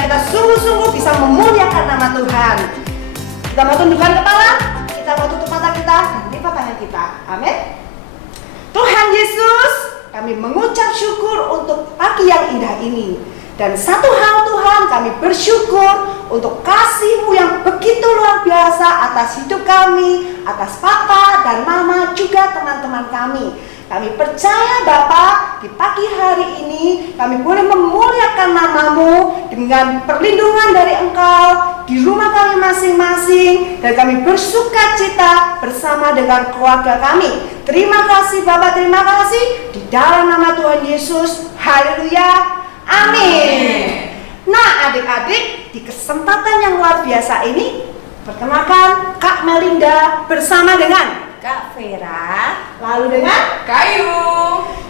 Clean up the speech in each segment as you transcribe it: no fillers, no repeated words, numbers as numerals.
supaya kita sungguh-sungguh bisa memuliakan nama Tuhan. Kita mau tundukkan kepala, kita mau tutup mata kita, dan lipat tangan kita. Amin. Tuhan Yesus, kami mengucap syukur untuk pagi yang indah ini. Dan satu hal Tuhan, kami bersyukur untuk kasih-Mu yang begitu luar biasa atas hidup kami, atas Papa dan Mama, juga teman-teman kami. Kami percaya Bapa, di pagi hari ini kami boleh memuliakan nama-Mu dengan perlindungan dari Engkau di rumah kami masing-masing, dan kami bersuka cita bersama dengan keluarga kami. Terima kasih Bapa, terima kasih di dalam nama Tuhan Yesus. Haleluya. Amin. Nah adik-adik, di kesempatan yang luar biasa ini, perkenalkan Kak Melinda bersama dengan Kak Vera, lalu dengan Kayu.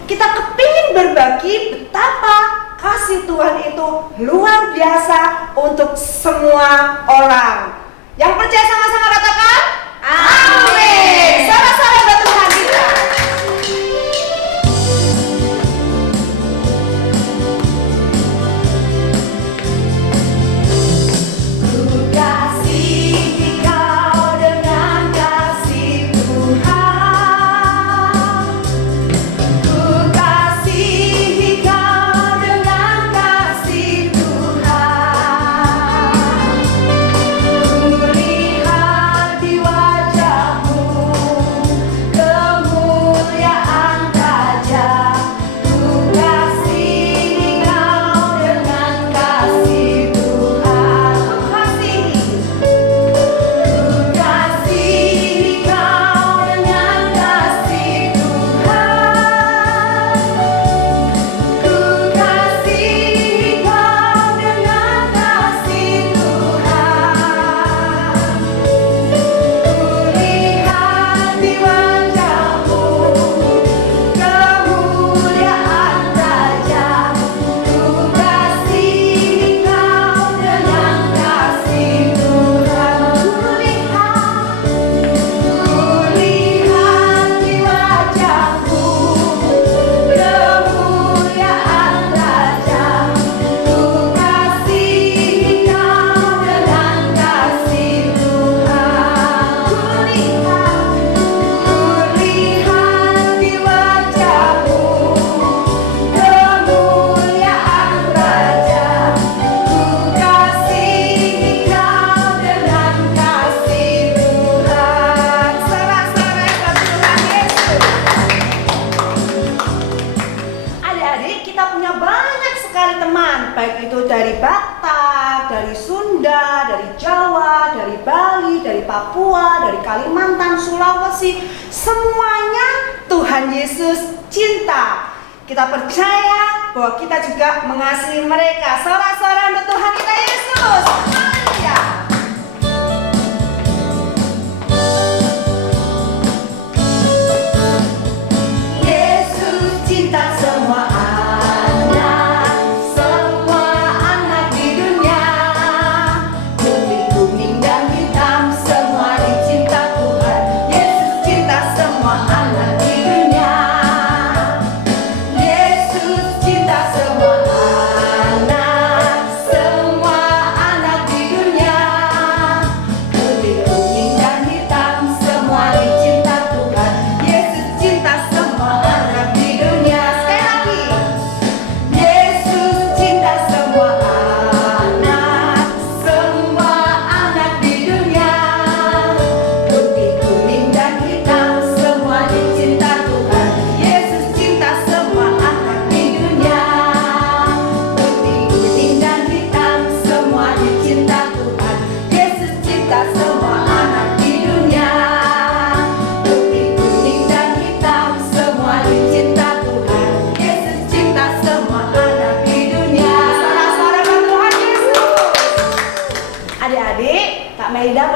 Kita kepingin berbagi betapa kasih Tuhan itu luar biasa untuk semua orang. Yang percaya sama-sama katakan amin. Sama-sama bantu Tuhan kita. Baik itu dari Batak, dari Sunda, dari Jawa, dari Bali, dari Papua, dari Kalimantan, Sulawesi, semuanya Tuhan Yesus cinta. Kita percaya bahwa kita juga mengasihi mereka. Sorak-sorai untuk Tuhan kita Yesus. Haleluya. Yesus cinta semua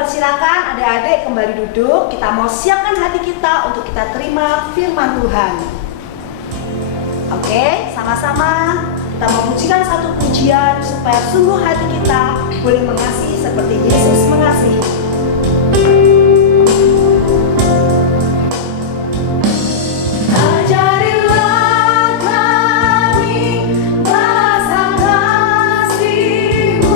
persilakan adik-adik kembali duduk. Kita mau siapkan hati kita untuk kita terima firman Tuhan. Oke, sama-sama kita mau pujikan satu pujian supaya sungguh hati kita boleh mengasihi seperti Yesus mengasihi. Ajarilah kami bahasa kasih-Mu.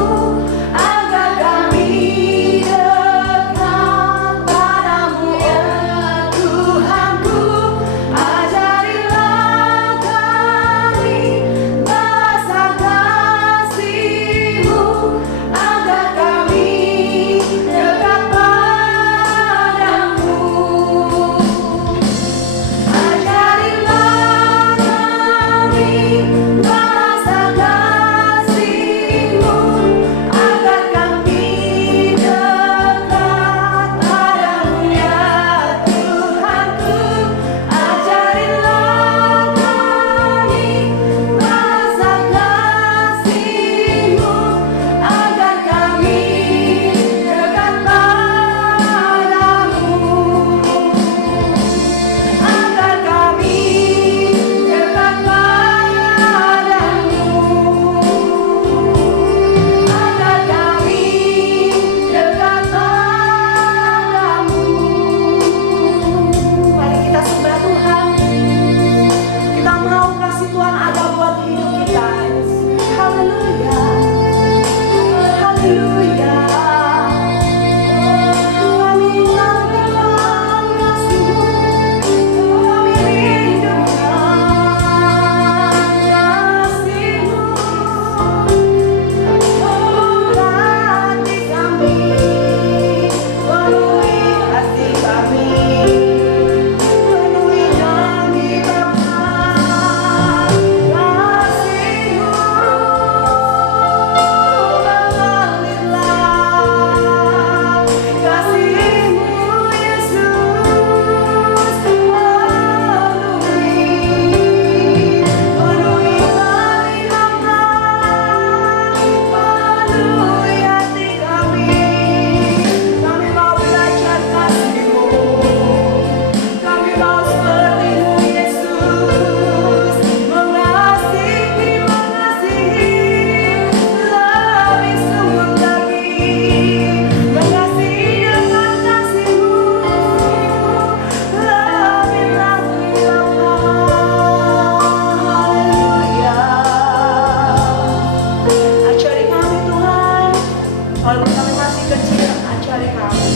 Walaupun kami masih kecil, ajari kami.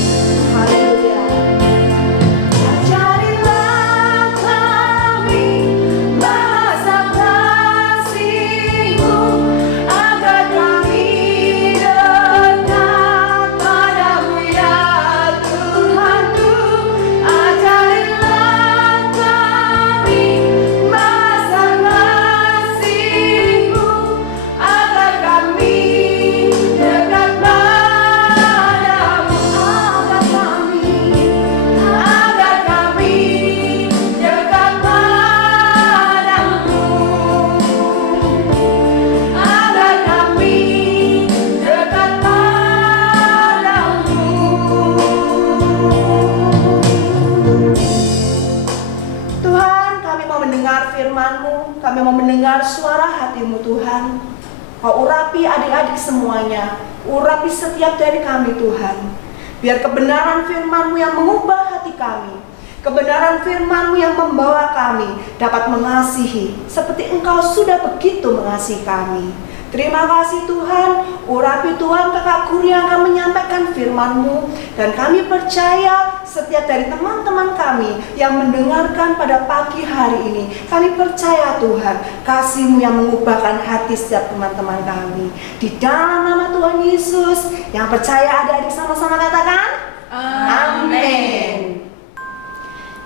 Haleluya. Ajarilah kami bahasa kasih-Mu, agar kami dekat padamu ya Tuhanku. Ajarilah kami bahasa kasih-Mu, agar kami dekat padamu. Agar kami dekat padamu. Agar kami dekat padamu. Tuhan, kami mau mendengar firman-Mu, kami mau mendengar suara hati-Mu Tuhan. Kau urapi adik-adik semuanya, urapi setiap dari kami Tuhan. Biar kebenaran firman-Mu yang mengubah hati kami, kebenaran firman-Mu yang membawa kami dapat mengasihi seperti Engkau sudah begitu mengasihi kami. Terima kasih Tuhan, urapi Tuhan kakak guru yang akan menyampaikan firman-Mu. Dan kami percaya setiap dari teman-teman kami yang mendengarkan pada pagi hari ini, kami percaya Tuhan, kasih-Mu yang mengubahkan hati setiap teman-teman kami. Di dalam nama Tuhan Yesus, yang percaya adik-adik sama-sama katakan, Amin.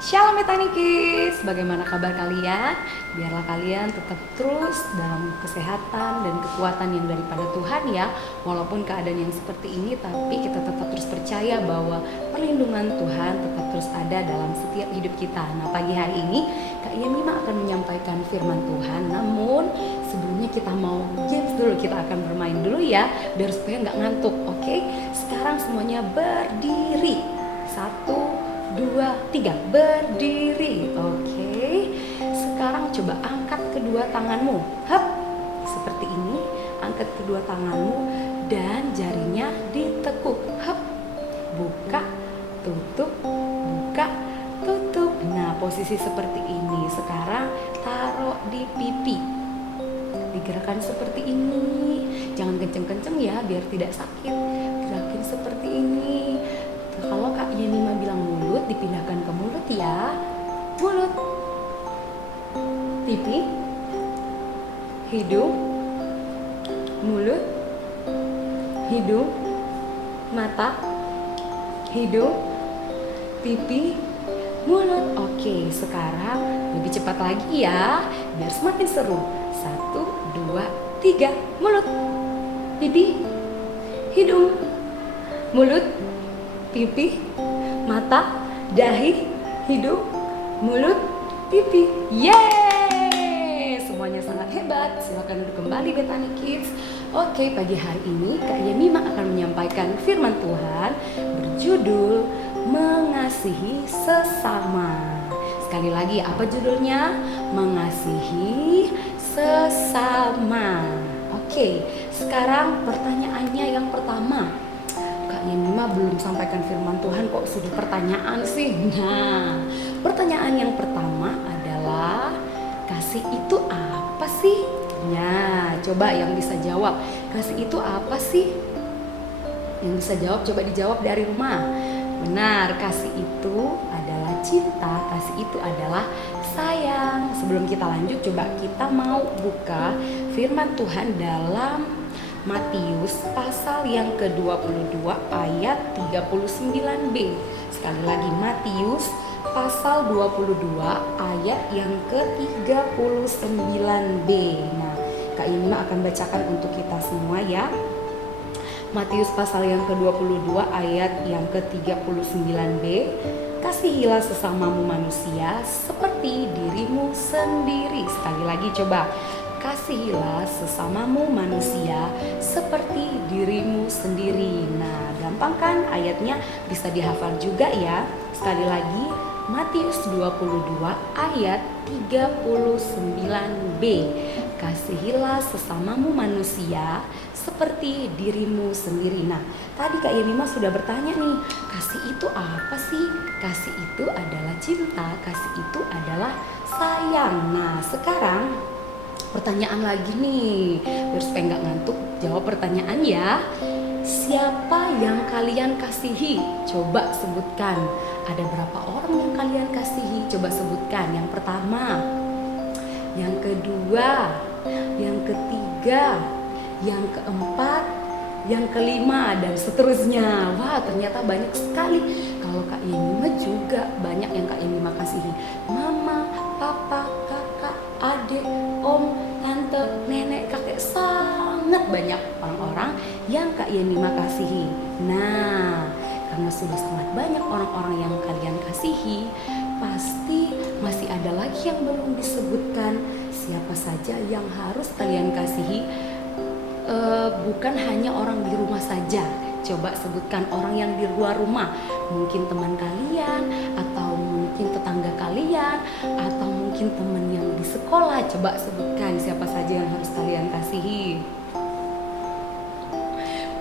Shalom Betani Kids, bagaimana kabar kalian? Biarlah kalian tetap terus dalam kesehatan dan kekuatan yang daripada Tuhan ya. Walaupun keadaan yang seperti ini, tapi kita tetap terus percaya bahwa perlindungan Tuhan tetap terus ada dalam setiap hidup kita. Nah, pagi hari ini Kak Yemima akan menyampaikan firman Tuhan. Namun sebelumnya kita mau games dulu, kita akan bermain dulu ya, biar supaya nggak ngantuk. Oke, sekarang semuanya berdiri. 1, 2, 3, berdiri. Oke. Sekarang coba angkat kedua tanganmu. Hup. Seperti ini. Angkat kedua tanganmu dan jarinya ditekuk. Hup. Buka, tutup, buka, tutup. Nah, posisi seperti ini. Sekarang taruh di pipi. Digerakkan seperti ini. Jangan kenceng-kenceng ya, biar tidak sakit. Gerakin seperti ini. Kalau Kak Yemima bilang mulut, dipindahkan ke mulut ya. Mulut, pipi, hidung, mulut, hidung, mata, hidung, pipi, mulut. Oke, sekarang lebih cepat lagi ya, biar semakin seru. 1, 2, 3, mulut, pipi, hidung, mulut, pipi, mata, dahi, hidung, mulut, pipi. Yeay! Semuanya sangat hebat. Silakan duduk kembali Betani Kids. Oke, pagi hari ini Kak Yemima akan menyampaikan firman Tuhan berjudul Mengasihi Sesama. Sekali lagi, apa judulnya? Mengasihi Sesama. Oke, sekarang pertanyaannya yang pertama. Kak Yemima belum sampaikan firman Tuhan kok sudah pertanyaan sih. Nah, pertanyaan yang pertama adalah kasih itu apa sih? Nah, coba yang bisa jawab, kasih itu apa sih? Yang bisa jawab coba dijawab dari rumah. Benar, kasih itu adalah cinta, kasih itu adalah sayang. Sebelum kita lanjut, coba kita mau buka firman Tuhan dalam Matius pasal yang ke-22 ayat 39b. Sekali lagi, Matius pasal 22 ayat yang ke-39b. Nah, Kak Yemima akan bacakan untuk kita semua ya. Matius pasal yang ke-22 ayat yang ke-39b. Kasihilah sesamamu manusia seperti dirimu sendiri. Sekali lagi coba. Kasihilah sesamamu manusia seperti dirimu sendiri. Nah, gampang kan ayatnya, bisa dihafal juga ya. Sekali lagi, Matius 22 ayat 39b. Kasihilah sesamamu manusia seperti dirimu sendiri. Nah, tadi Kak Yemima sudah bertanya nih, kasih itu apa sih? Kasih itu adalah cinta, kasih itu adalah sayang. Nah, sekarang pertanyaan lagi nih, biar supaya nggak ngantuk, jawab pertanyaan ya. siapa yang kalian kasihi? Coba sebutkan. Ada berapa orang yang kalian kasihi? Coba sebutkan. Yang pertama, yang kedua, yang ketiga, yang keempat, yang kelima, dan seterusnya. Wah, ternyata banyak sekali. Kalau Kak Yemima juga banyak yang Kak Yemima kasihi. Mama, papa, kakak, adik, om, tante, nenek, kakek, sangat banyak orang-orang yang Kak Yemima kasihi. Nah, karena sudah sangat banyak orang-orang yang kalian kasihi, pasti masih ada lagi yang belum disebutkan. Siapa saja yang harus kalian kasihi? Bukan hanya orang di rumah saja. Coba sebutkan orang yang di luar rumah. Mungkin teman kalian, atau mungkin tetangga kalian, atau mungkin teman yang di sekolah. Coba sebutkan siapa saja yang harus kalian kasihi.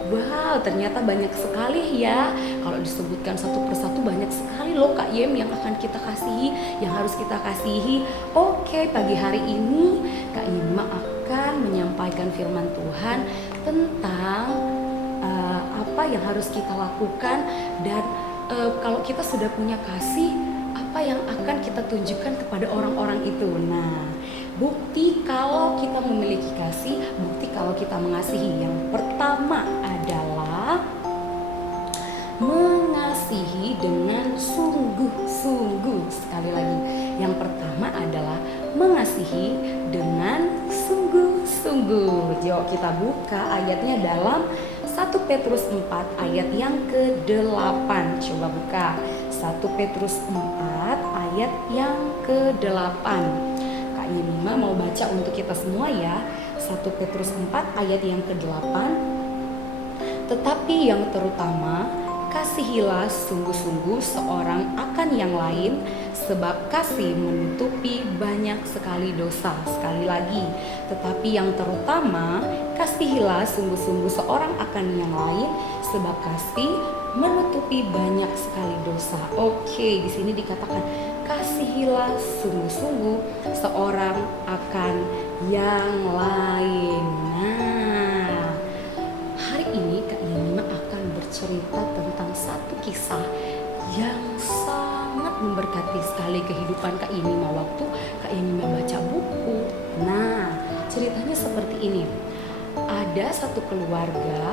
Wow, ternyata banyak sekali ya. Kalau disebutkan satu persatu banyak sekali loh Kak Yem yang akan kita kasihi, yang harus kita kasihi. Oke, pagi hari ini Kak Yemima akan menyampaikan firman Tuhan tentang apa yang harus kita lakukan, dan kalau kita sudah punya kasih, apa yang akan kita tunjukkan kepada orang-orang itu. Nah, bukti kalau kita memiliki kasih, bukti kalau kita mengasihi. Yang pertama adalah mengasihi dengan sungguh-sungguh. Sekali lagi, yang pertama adalah mengasihi dengan sungguh-sungguh. Yuk kita buka ayatnya dalam 1 Petrus 4 ayat yang ke-8. Coba buka 1 Petrus 4 ayat yang ke-8. Kak Yemima mau baca untuk kita semua ya. 1 Petrus 4 ayat yang ke-8. Tetapi yang terutama, kasihilah sungguh-sungguh seorang akan yang lain, sebab kasih menutupi banyak sekali dosa. Sekali lagi, tetapi yang terutama, kasihilah sungguh-sungguh seorang akan yang lain, sebab kasih menutupi banyak sekali dosa. Oke, di sini dikatakan kasihilah sungguh-sungguh seorang akan yang lain. Nah, hari ini Kak Yemima akan bercerita tentang satu kisah yang sangat memberkati sekali kehidupan Kak Yemima waktu Kak Yemima baca buku. Nah, ceritanya seperti ini. Ada satu keluarga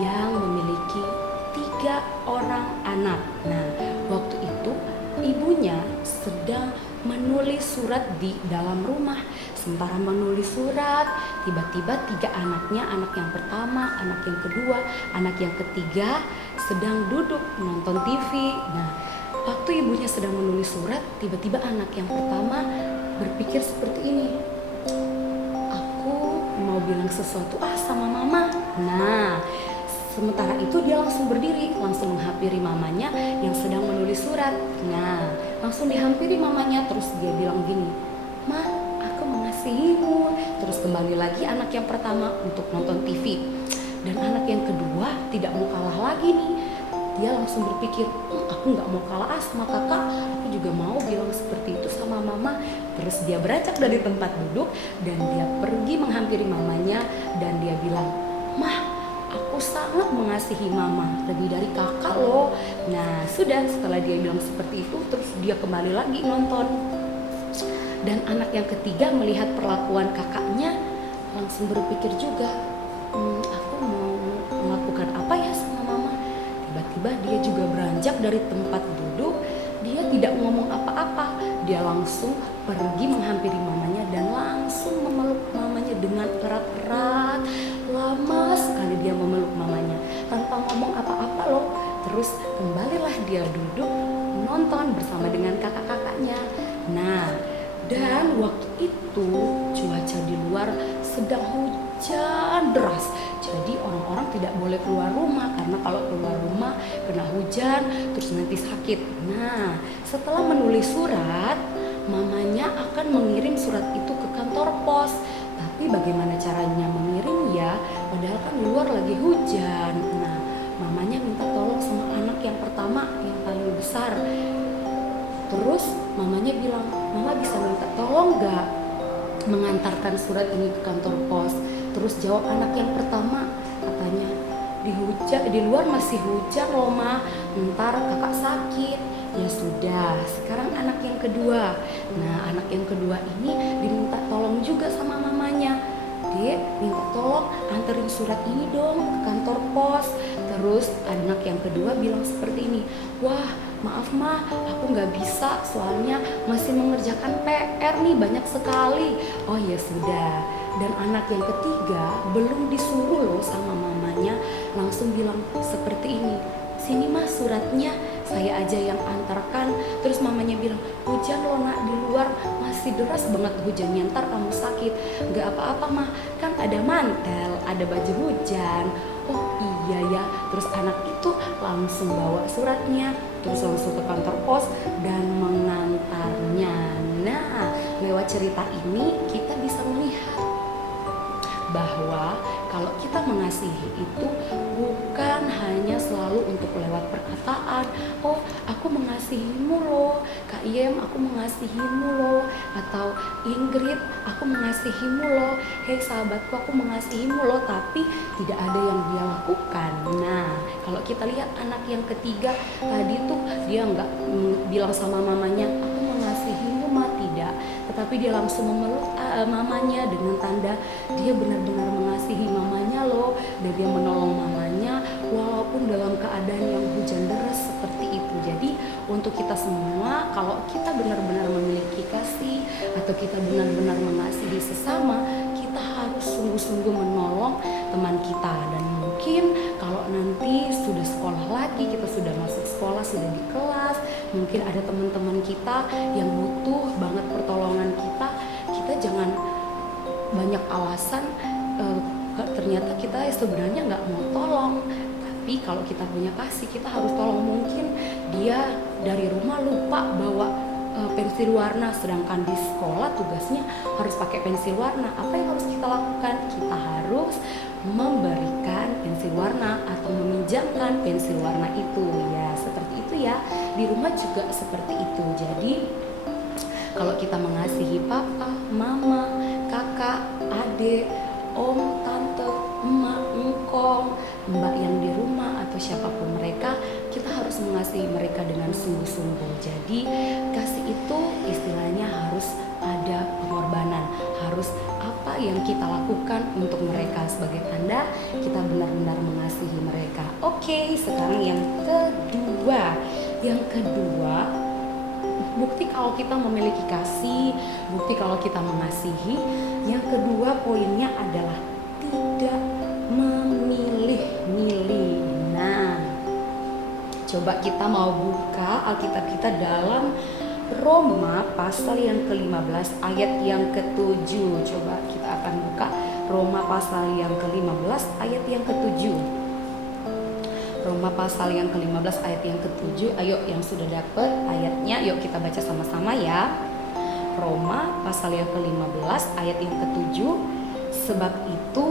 yang memiliki 3 orang anak. Nah, waktu itu ibunya sedang menulis surat di dalam rumah. Sementara menulis surat, tiba-tiba 3 anaknya, anak yang pertama, anak yang kedua, anak yang ketiga sedang duduk menonton TV. Nah, waktu ibunya sedang menulis surat, tiba-tiba anak yang pertama berpikir seperti ini, aku mau bilang sesuatu sama mama. Nah, sementara itu dia langsung berdiri, langsung menghampiri mamanya yang sedang menulis surat. Nah, langsung dihampiri mamanya, terus dia bilang gini, "Ma, aku mengasihimu." Terus kembali lagi anak yang pertama untuk nonton TV. Dan anak yang kedua tidak mau kalah lagi nih. Dia langsung berpikir, aku gak mau kalah sama kakak, aku juga mau bilang seperti itu sama mama. Terus dia beranjak dari tempat duduk dan dia pergi menghampiri mamanya dan dia bilang, "Mah, aku sangat mengasihi mama, lebih dari kakak loh." Nah, sudah setelah dia bilang seperti itu, terus dia kembali lagi nonton. Dan anak yang ketiga melihat perlakuan kakaknya, langsung berpikir juga, aku mau melakukan apa ya sama mama. Tiba-tiba dia juga beranjak dari tempat duduk. Dia tidak ngomong apa-apa. Dia langsung pergi menghampiri mamanya dan langsung memeluk mamanya dengan erat-erat. Lama sekali dia memeluk mamanya tanpa ngomong apa-apa loh. Terus kembalilah dia duduk nonton bersama dengan kakak-kakaknya. Nah, dan waktu itu cuaca di luar sedang hujan deras. Jadi orang-orang tidak boleh keluar rumah, karena kalau keluar rumah kena hujan terus nanti sakit. Nah, setelah menulis surat, mamanya akan mengirim surat itu ke kantor pos. Tapi bagaimana caranya mengirim ya? Padahal kan di luar lagi hujan. Nah, mamanya minta tolong sama anak yang pertama yang paling besar. Terus mamanya bilang, "Mama bisa minta tolong gak mengantarkan surat ini ke kantor pos?" Terus jawab anak yang pertama, katanya, di luar masih hujan loh Ma, ntar kakak sakit. Ya sudah, sekarang anak yang kedua. Nah, anak yang kedua ini diminta tolong juga sama mamanya. Dek, minta tolong anterin surat ini dong ke kantor pos. Terus anak yang kedua bilang seperti ini, wah maaf Ma, aku nggak bisa soalnya masih mengerjakan PR nih banyak sekali. Oh ya sudah. Dan anak yang ketiga belum disuruh loh sama mamanya, langsung bilang seperti ini, sini Mas suratnya, saya aja yang antarkan. Terus mamanya bilang, hujan loh Nak, di luar masih deras banget hujannya, ntar kamu sakit. Gak apa-apa Mah, kan ada mantel, ada baju hujan. Oh iya ya. Terus anak itu langsung bawa suratnya, terus langsung ke kantor pos dan mengantarnya. Nah, lewat cerita ini kita bisa melihat bahwa kalau kita mengasihi itu bukan hanya selalu untuk lewat perkataan, oh aku mengasihimu loh, Kak Yem aku mengasihimu loh, atau Ingrid aku mengasihimu loh, hei sahabatku aku mengasihimu loh, tapi tidak ada yang dia lakukan. Nah, kalau kita lihat anak yang ketiga tadi tuh dia nggak bilang sama mamanya aku mengasihimu Ma, tidak, tetapi dia langsung memeluk mamanya dengan tanda dia benar-benar mengasihi mamanya loh, dan dia menolong mamanya walaupun dalam keadaan yang hujan deras seperti itu. Jadi untuk kita semua, kalau kita benar-benar memiliki kasih atau kita benar-benar mengasihi sesama, kita harus sungguh-sungguh menolong teman kita. Dan mungkin kalau nanti sudah sekolah lagi, kita sudah masuk sekolah, sudah di kelas, mungkin ada teman-teman kita yang butuh banget pertolongan kita, kita jangan banyak alasan ternyata kita sebenarnya nggak mau tolong. Tapi kalau kita punya kasih, kita harus tolong. Mungkin dia dari rumah lupa bawa pensil warna, sedangkan di sekolah tugasnya harus pakai pensil warna. Apa yang harus kita lakukan? Kita harus memberikan pensil warna atau meminjamkan pensil warna itu. Ya seperti itu ya. Di rumah juga seperti itu. Jadi kalau kita mengasihi papa, mama, kakak, adik, om, tante, emak, engkong, mbak yang di rumah atau siapapun mereka, kita harus mengasihi mereka dengan sungguh-sungguh. Jadi kasih itu istilahnya harus ada pengorbanan, harus apa yang kita lakukan untuk mereka sebagai tanda kita benar-benar mengasihi mereka. Oke, sekarang yang kedua. Yang kedua, bukti kalau kita memiliki kasih, bukti kalau kita mengasihi. Yang kedua poinnya adalah tidak memilih-milih. Nah, coba kita mau buka Alkitab kita dalam Roma pasal yang ke-15 ayat yang ke-7. Coba kita akan buka Roma pasal yang ke-15 ayat yang ke-7. Roma pasal yang ke-15 ayat yang ke-7. Ayo yang sudah dapat ayatnya, yuk kita baca sama-sama ya. Roma pasal yang ke-15 ayat yang ke-7. Sebab itu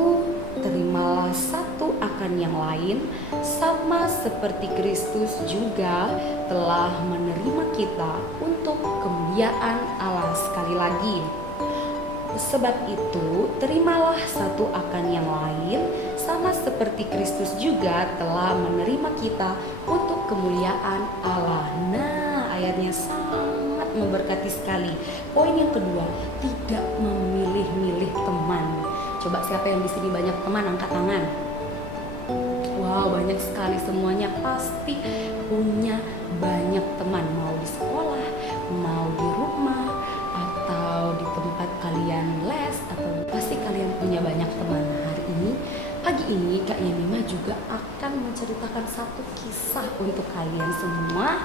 terimalah satu akan yang lain, sama seperti Kristus juga telah menerima kita untuk kemuliaan Allah. Sekali lagi, sebab itu terimalah satu akan yang lain, sama seperti Kristus juga telah menerima kita untuk kemuliaan Allah. Nah, ayatnya sangat memberkati sekali. Poin yang kedua, tidak memilih-milih teman. Coba siapa yang di sini banyak teman, angkat tangan. Wow, banyak sekali, semuanya pasti punya banyak teman, mau di sekolah, mau di rumah, atau di tempat kalian les, atau pasti kalian punya banyak teman. Hari ini, pagi ini Kak Yemima juga akan menceritakan satu kisah untuk kalian semua,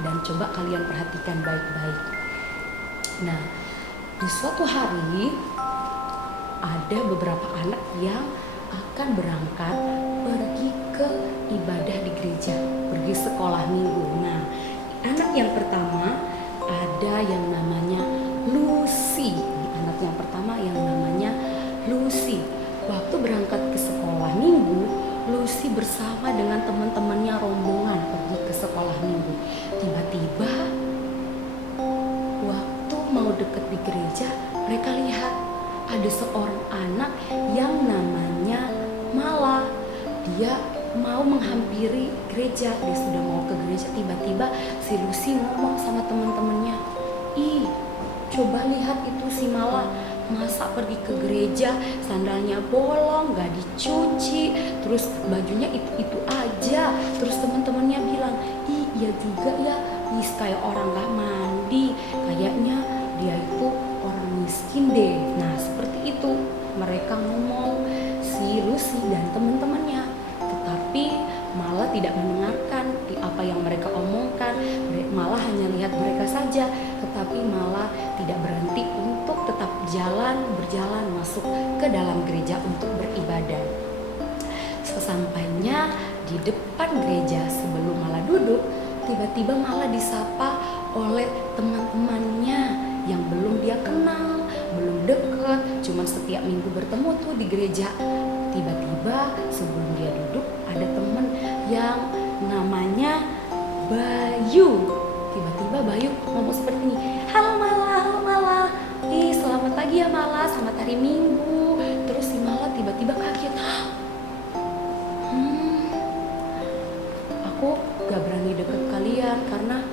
dan coba kalian perhatikan baik-baik. Nah, di suatu hari ada beberapa anak yang akan berangkat pergi ke ibadah di gereja, pergi sekolah minggu. Nah, anak yang pertama ada yang namanya Lucy. Anak yang pertama yang namanya Lucy. Waktu berangkat ke sekolah minggu, Lucy bersama dengan teman-temannya rombongan pergi ke sekolah minggu. Tiba-tiba waktu mau deket di gereja, mereka lihat ada seorang anak yang namanya Mala. Dia mau mau menghampiri gereja, dia sudah mau ke gereja, tiba-tiba si Lucy ngomong sama teman-temannya, ih coba lihat itu si Mala, masa pergi ke gereja sandalnya bolong, gak dicuci, terus bajunya itu aja. Terus teman-temannya bilang, ih iya juga ya, ih kayak orang gak mandi, kayaknya dia itu orang miskin deh. Nah seperti itu mereka ngomong, si Lucy dan teman-temannya. Tetapi malah tidak mendengarkan apa yang mereka omongkan, malah hanya lihat mereka saja, tetapi malah tidak berhenti untuk tetap berjalan masuk ke dalam gereja untuk beribadah. Sesampainya di depan gereja, sebelum malah duduk, tiba-tiba malah disapa oleh teman-temannya yang belum dia kenal, belum deket, cuman setiap minggu bertemu tuh di gereja. Tiba-tiba sebelum dia duduk ada temen yang namanya Bayu. Tiba-tiba Bayu ngomong seperti ini, halo Mala, ih selamat pagi ya Mala, selamat hari Minggu. Terus si Mala tiba-tiba kaget, aku gak berani deket kalian karena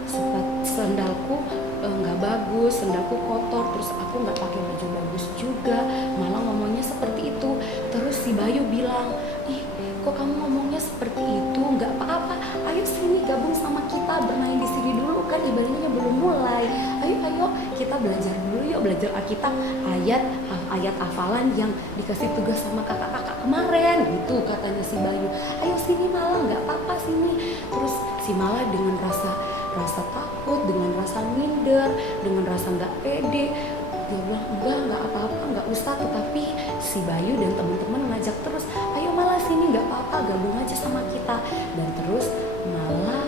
sandalku nggak bagus, sandalku kotor, terus aku nggak pakai baju bagus juga, malah ngomongnya seperti itu. Terus si Bayu bilang, ih kok kamu ngomongnya seperti itu, nggak apa-apa, ayo sini gabung sama kita bermain di sini dulu, kan ibadahnya belum mulai, ayo kita belajar dulu yuk, belajar Alkitab, ayat hafalan yang dikasih tugas sama kakak-kakak kemarin, gitu katanya si Bayu. Ayo sini Mala, nggak apa-apa sini. Terus si Mala dengan rasa takut, dengan rasa minder, dengan rasa nggak pede, dia bilang nggak apa-apa, nggak usah. Tetapi si Bayu dan teman-teman ngajak terus, ayo Mala sini, nggak apa-apa, gabung aja sama kita. Dan terus Mala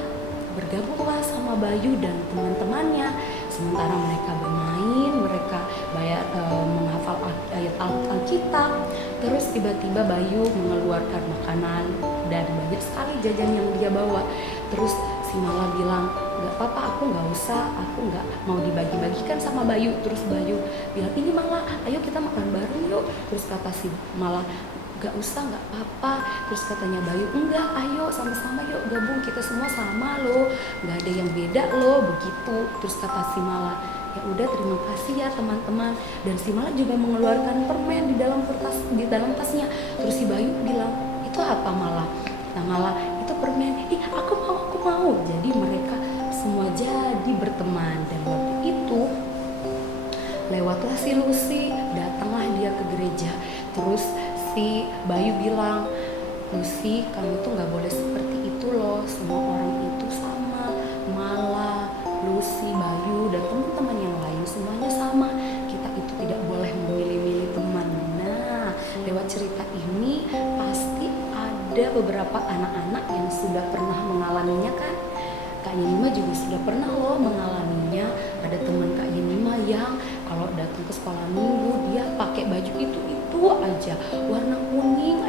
bergabunglah sama Bayu dan teman-temannya. Sementara mereka bermain, mereka menghafal ayat Alkitab. Terus tiba-tiba Bayu mengeluarkan makanan dan banyak sekali jajan yang dia bawa. Terus si Mala bilang, gak apa-apa, aku gak usah, aku gak mau dibagi-bagikan sama Bayu. Terus Bayu bilang, ini Mala, ayo kita makan bareng yuk. Terus kata si Mala, gak usah, gak apa-apa. Terus katanya Bayu, enggak, ayo sama-sama yuk gabung, kita semua sama loh, gak ada yang beda loh, begitu. Terus kata si Mala, ya udah terima kasih ya teman-teman. Dan si Mala juga mengeluarkan permen di dalam tasnya. Terus si Bayu bilang, itu apa Mala? Nah Mala, itu permen. Ih aku mau. Jadi mereka semua jadi berteman. Dan waktu itu lewatlah si Lucy, datanglah dia ke gereja. Terus si Bayu bilang, Lucy, kamu tuh gak boleh seperti itu loh, semua orang itu sama. Mala, Lucy, Bayu, dan teman-teman yang lain semuanya sama. Kita itu tidak boleh memilih-milih teman. Nah, lewat cerita ini pasti ada beberapa anak-anak yang sudah pernah mengalaminya kan? Kak Yenima juga sudah pernah loh mengalaminya. Ada teman Kak Yenima yang kalau datang ke sekolah minggu dia pakai baju itu aja, warna kuning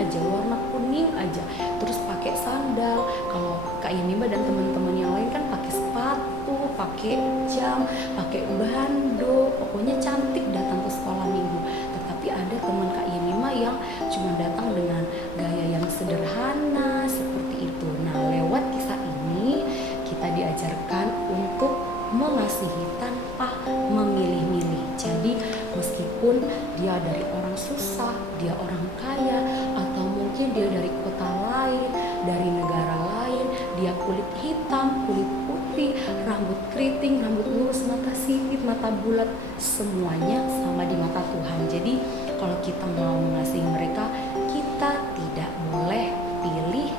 aja, terus pakai sandal. Kalau Kak Yenima dan teman-teman yang lain kan pakai sepatu, pakai jam, pakai bando, pokoknya cantik datang ke sekolah minggu. Tetapi ada teman Kak Yenima yang cuma datang dengan gaya yang sederhana seperti itu. Nah, lewat kisah ini kita diajarkan untuk mengasihi tanpa memilih-milih. Jadi meskipun dia dari orang susah, dia orang kaya, atau mungkin dia dari kota lain, dari negara lain, dia kulit hitam, kulit putih, rambut keriting, rambut lurus, mata sipit, mata bulat, semuanya sama di mata Tuhan. Jadi kalau kita mau mengasihi mereka, kita tidak boleh pilih.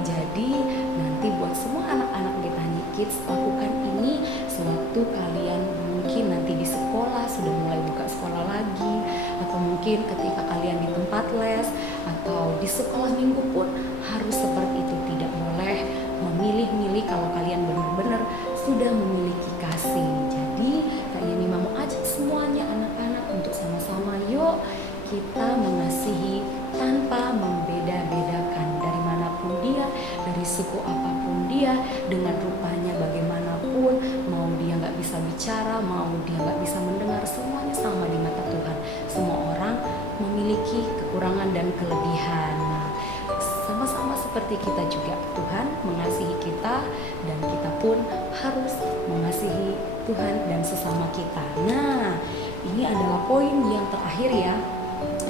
Jadi nanti buat semua anak-anak Betani Kids, lakukan ini sewaktu kalian mungkin nanti di sekolah, sudah mulai buka sekolah lagi, atau mungkin ketika kalian di tempat les atau di sekolah minggu pun harus seperti itu. Tidak boleh memilih-milih kalau kalian benar-benar sudah memiliki kasih. Jadi Kak Yenima mau ajak semuanya anak-anak untuk sama-sama yuk kita mengasihi tanpa membeda-bedakan, dari manapun dia, dari suku apapun dia, dengan rupanya bagaimanapun, mau dia gak bisa bicara, mau dia gak bisa mendengar, semuanya sama di mata Tuhan. Semua orang memiliki kekurangan dan kelebihan. Nah, sama-sama sama seperti kita juga. Tuhan mengasihi kita dan kita pun harus mengasihi Tuhan dan sesama kita. Nah, ini adalah poin yang terakhir ya.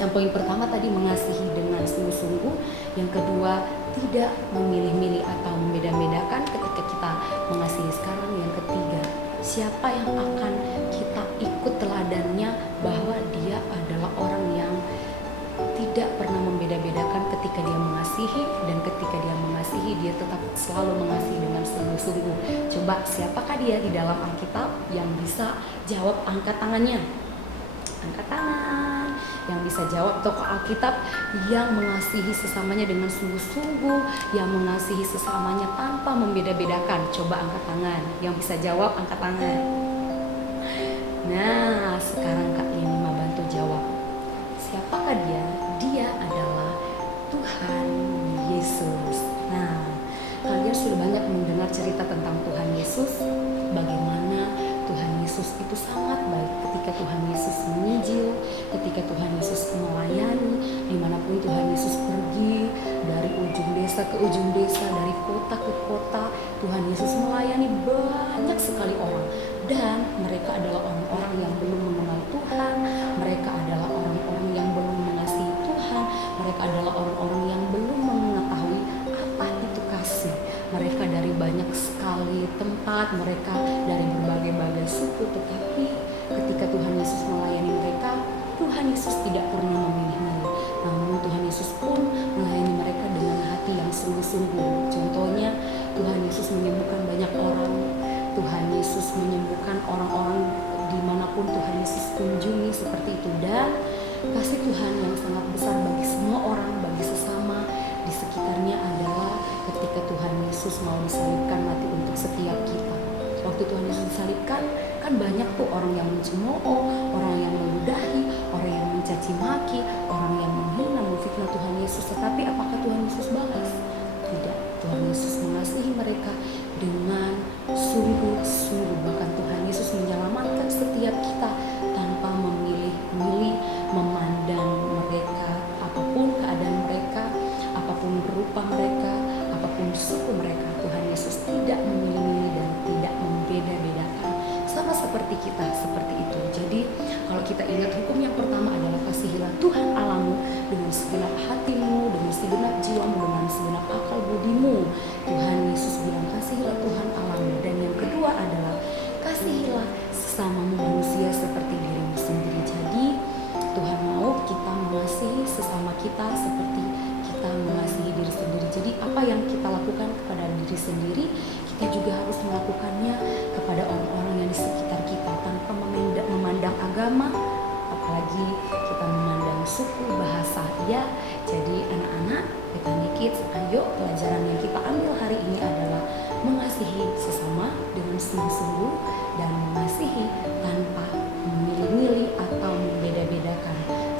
Yang poin pertama tadi mengasihi dengan sungguh-sungguh. Yang kedua, tidak memilih-milih atau membeda-bedakan ketika kita mengasihi. Sekarang yang ketiga, siapa yang akan kita ikut teladannya bahwa dia adalah orang yang tidak pernah membeda-bedakan ketika dia mengasihi, dan ketika dia mengasihi dia tetap selalu mengasihi dengan sungguh-sungguh. Coba siapakah dia di dalam Alkitab yang bisa jawab? Angkat tangannya. Angkat tangan. Yang bisa jawab tokoh Alkitab yang mengasihi sesamanya dengan sungguh-sungguh, yang mengasihi sesamanya tanpa membeda-bedakan. Coba angkat tangan. Yang bisa jawab angkat tangan. Nah, sekarang Kak Yenima bantu jawab. Siapakah dia? Dia adalah Tuhan Yesus. Nah, kalian sudah banyak mendengar cerita tentang Tuhan Yesus. Bagaimana Tuhan Yesus itu sangat baik ketika Tuhan Yesus menginjil, ketika Tuhan Yesus melayani, dimanapun Tuhan Yesus pergi, dari ujung desa ke ujung desa, dari kota ke kota, Tuhan Yesus melayani banyak sekali orang. Dan mereka adalah orang-orang yang belum mengenal Tuhan, mereka adalah orang-orang yang belum mengasihi Tuhan, mereka adalah orang-orang yang belum mengetahui apa itu kasih. Mereka dari banyak sekali tempat, mereka dari berbagai-bagai suku, tetapi ketika Tuhan Yesus melayani mereka, Tuhan Yesus tidak pernah memilih-milih. Namun Tuhan Yesus pun melayani mereka dengan hati yang sungguh-sungguh. Contohnya, Tuhan Yesus menyembuhkan banyak orang. Tuhan Yesus menyembuhkan orang-orang dimanapun Tuhan Yesus kunjungi seperti itu. Dan kasih Tuhan yang sangat besar bagi semua orang, bagi sesama di sekitarnya adalah ketika Tuhan Yesus mau disalibkan mati untuk setiap kita. Waktu Tuhan Yesus disalibkan, kan banyak tuh orang yang mencemooh, orang yang meludahi, orang yang mencaci maki, orang yang menghina, memfitnah Tuhan Yesus. Tetapi apakah Tuhan Yesus balas? Tidak. Tuhan Yesus mengasihi mereka dengan sungguh-sungguh. Bahkan Tuhan Yesus menyelamatkan setiap kita tanpa memilih-milih, memandang mereka, apapun keadaan mereka, apapun rupa mereka, apapun suku mereka. Tuhan Yesus tidak memilih-milih dan tidak membeda-bedakan. Sama seperti kita, seperti itu. Jadi kalau kita ingat, hukum yang pertama adalah kasihilah Tuhan Allahmu dengan segenap hatimu, dengan segenap jiwamu, dengan segenap akal budimu. Tuhan Yesus bilang kasihilah Tuhan Allahmu. Dan yang kedua adalah kasihilah sesamamu manusia seperti dirimu sendiri. Jadi Tuhan mau kita mengasihi sesama kita seperti kita mengasihi diri sendiri. Jadi apa yang kita lakukan kepada diri sendiri, kita juga harus melakukannya kepada orang-orang yang di sekitar kita, tanpa memandang agama, apalagi kita memandang suku, bahasa. Ya, jadi anak-anak, Bethany Kids, ayo pelajaran yang kita ambil hari ini adalah mengasihi sesama dengan sungguh-sungguh dan mengasihi tanpa memilih-milih atau membeda-bedakan,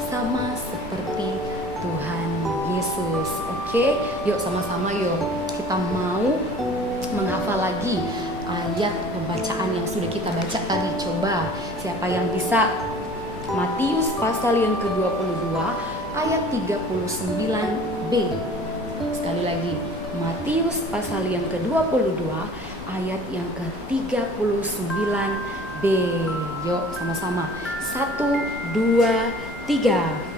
sama seperti Tuhan Yesus. Oke, yuk sama-sama yuk kita mau menghafal lagi ayat pembacaan yang sudah kita baca tadi. Coba siapa yang bisa? Matius pasal yang ke-22 ayat 39b. Sekali lagi, Matius pasal yang ke-22 ayat yang ke-39b. Yuk sama-sama. 1, 2, 3.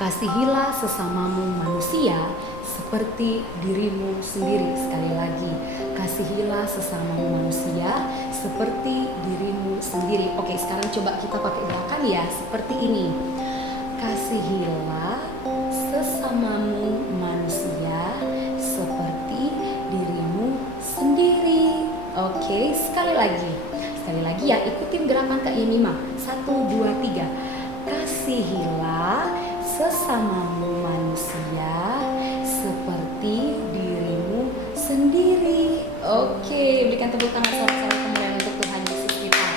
Kasihilah sesamamu manusia seperti dirimu sendiri. Sekali lagi, kasihilah sesamamu manusia seperti dirimu sendiri. Oke, sekarang coba kita pakai gerakan ya, seperti ini. Kasihilah sesamamu manusia seperti dirimu sendiri. Oke, sekali lagi ya, ikutin gerakan Kak Yenima. 1, 2, 3. Kasihilah sesamamu manusia seperti dirimu sendiri. Oke, berikan tepuk tangan sorak-sorai kemuliaan untuk Tuhan Yesus kita.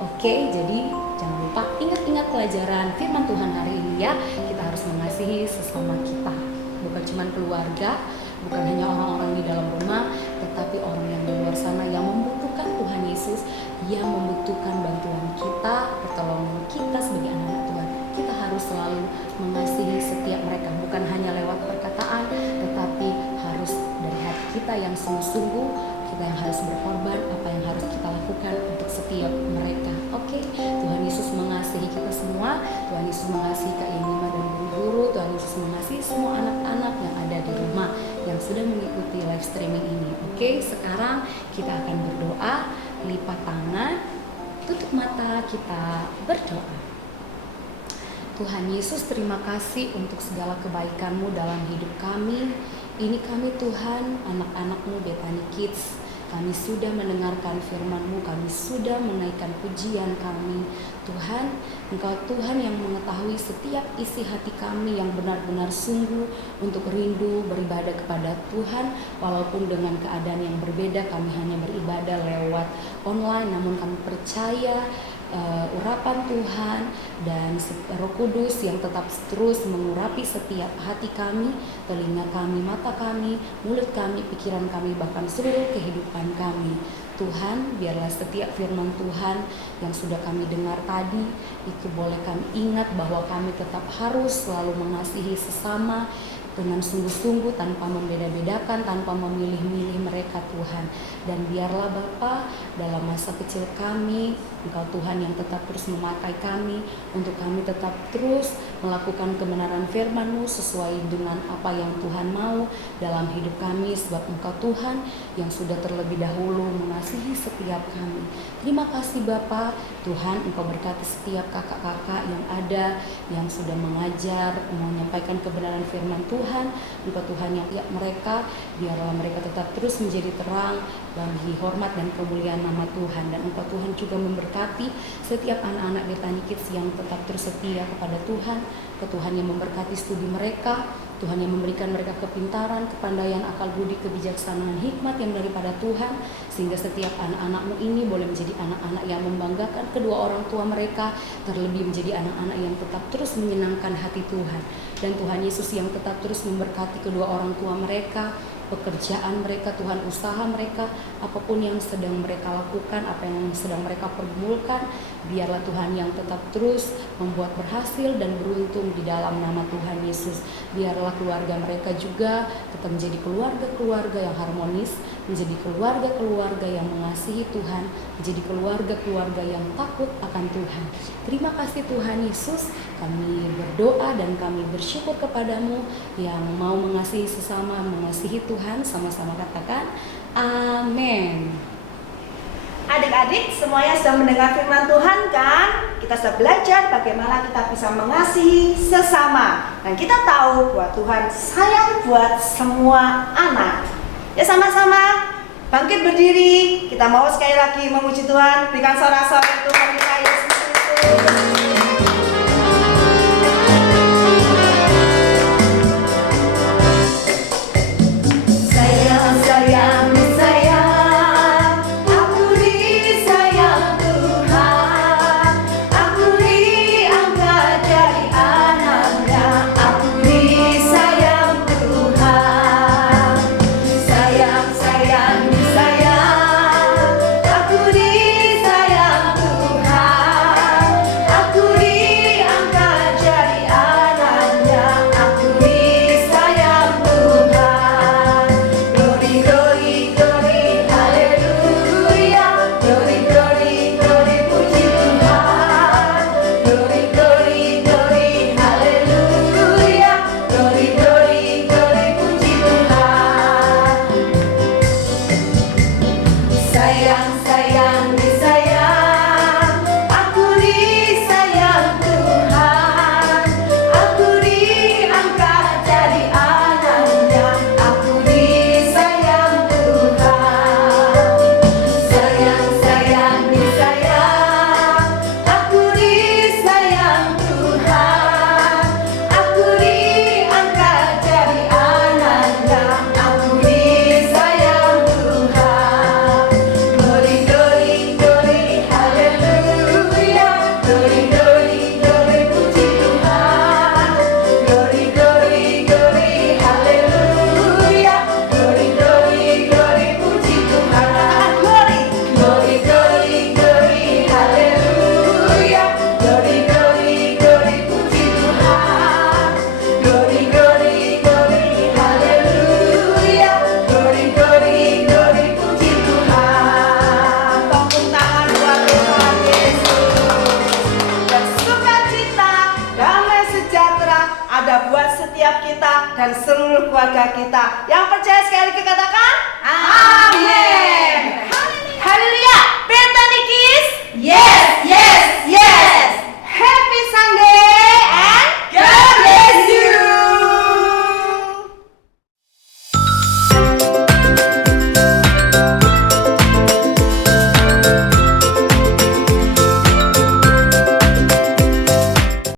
Oke, jadi jangan lupa ingat-ingat pelajaran firman Tuhan hari ini ya. Kita harus mengasihi sesama kita, bukan cuma keluarga, bukan hanya orang-orang di dalam rumah, tetapi orang yang di luar sana yang membutuhkan Tuhan Yesus, yang membutuhkan bantuan kita, pertolongan kita sebagai anak-anak Tuhan. Kita harus selalu mengasihi setiap mereka, bukan hanya lewat perkataan, tetapi yang sungguh-sungguh, kita yang harus berkorban, apa yang harus kita lakukan untuk setiap mereka. Oke, Tuhan Yesus mengasihi kita semua. Tuhan Yesus mengasihi Kak Yenima dan guru-guru. Tuhan Yesus mengasihi semua anak-anak yang ada di rumah yang sudah mengikuti live streaming ini. Oke, sekarang kita akan berdoa, lipat tangan, tutup mata, kita berdoa. Tuhan Yesus, terima kasih untuk segala kebaikan-Mu dalam hidup kami. Ini kami Tuhan, anak-anak-Mu Bethany Kids. Kami sudah mendengarkan firman-Mu, kami sudah menaikkan pujian kami. Tuhan, Engkau Tuhan yang mengetahui setiap isi hati kami yang benar-benar sungguh untuk rindu beribadah kepada Tuhan. Walaupun dengan keadaan yang berbeda, kami hanya beribadah lewat online, namun kami percaya urapan Tuhan dan Roh Kudus yang tetap terus mengurapi setiap hati kami, telinga kami, mata kami, mulut kami, pikiran kami, bahkan seluruh kehidupan kami. Tuhan, biarlah setiap firman Tuhan yang sudah kami dengar tadi, itu boleh kami ingat bahwa kami tetap harus selalu mengasihi sesama dengan sungguh-sungguh, tanpa membeda-bedakan, tanpa memilih-milih mereka Tuhan. Dan biarlah Bapa, dalam masa kecil kami, Engkau Tuhan yang tetap terus memakai kami, untuk kami tetap terus melakukan kebenaran firman-Mu sesuai dengan apa yang Tuhan mau dalam hidup kami, sebab Engkau Tuhan yang sudah terlebih dahulu mengasihi setiap kami. Terima kasih Bapa, Tuhan Engkau berkati setiap kakak-kakak yang ada, yang sudah mengajar, menyampaikan kebenaran firman Tuhan. Engkau Tuhan yang mereka, biarlah mereka tetap terus menjadi terang bagi hormat dan kemuliaan nama Tuhan. Dan Engkau Tuhan juga memberkati setiap anak-anak Bethany Kids yang tetap terus setia kepada Tuhan. Tuhan yang memberkati studi mereka, Tuhan yang memberikan mereka kepintaran, kepandaian, akal budi, kebijaksanaan, hikmat yang daripada Tuhan, sehingga setiap anak-anak-Mu ini boleh menjadi anak-anak yang membanggakan kedua orang tua mereka, terlebih menjadi anak-anak yang tetap terus menyenangkan hati Tuhan. Dan Tuhan Yesus yang tetap terus memberkati kedua orang tua mereka, pekerjaan mereka, Tuhan, usaha mereka, apapun yang sedang mereka lakukan, apa yang sedang mereka pergumulkan, biarlah Tuhan yang tetap terus membuat berhasil dan beruntung di dalam nama Tuhan Yesus. Biarlah keluarga mereka juga tetap menjadi keluarga-keluarga yang harmonis, menjadi keluarga-keluarga yang mengasihi Tuhan, menjadi keluarga-keluarga yang takut akan Tuhan. Terima kasih Tuhan Yesus, kami berdoa dan kami bersyukur kepadamu yang mau mengasihi sesama, mengasihi Tuhan, sama-sama katakan amin. Adik-adik semuanya sudah mendengar firman Tuhan kan? Kita sudah belajar bagaimana kita bisa mengasihi sesama. Dan kita tahu bahwa Tuhan sayang buat semua anak. Ya, sama-sama bangkit berdiri. Kita mau sekali lagi memuji Tuhan. Berikan sorak-sorai Tuhan kita Yesus Kristus. Aku setiap kita dan seluruh keluarga kita. Yang percaya sekali lagi katakan amin. Haleluya. Bethany Kids. Yes, yes, yes. Happy Sunday.